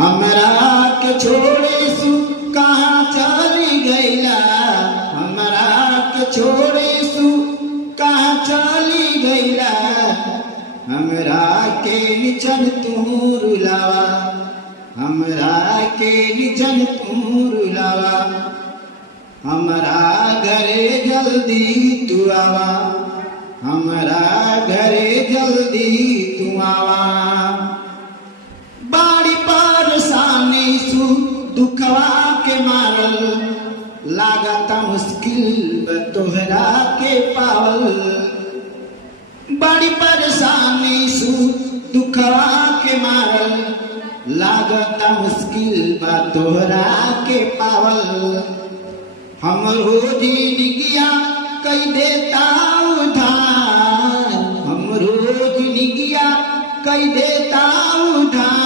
हमरा के छोड़े सु कहाँ चली गईला, हमरा के छोड़े सु कहाँ चली गईला। हमरा के निचन तू रुलावा, हमरा के निचन तू रुलावा। हमरा घरे जल्दी तू आवा, हमरा घरे जल्दी तू आवा। बाड़ी परेशानी सु दुखवा के मारल, लागता मुश्किल तोहरा के पावल। बड़ी परेशानी सु दुखवा के मारल, लागता मुश्किल बा तोहरा के पावल। हम रोजी निगिया कई देता उधार, हम रोज निगिया कई देता उधार।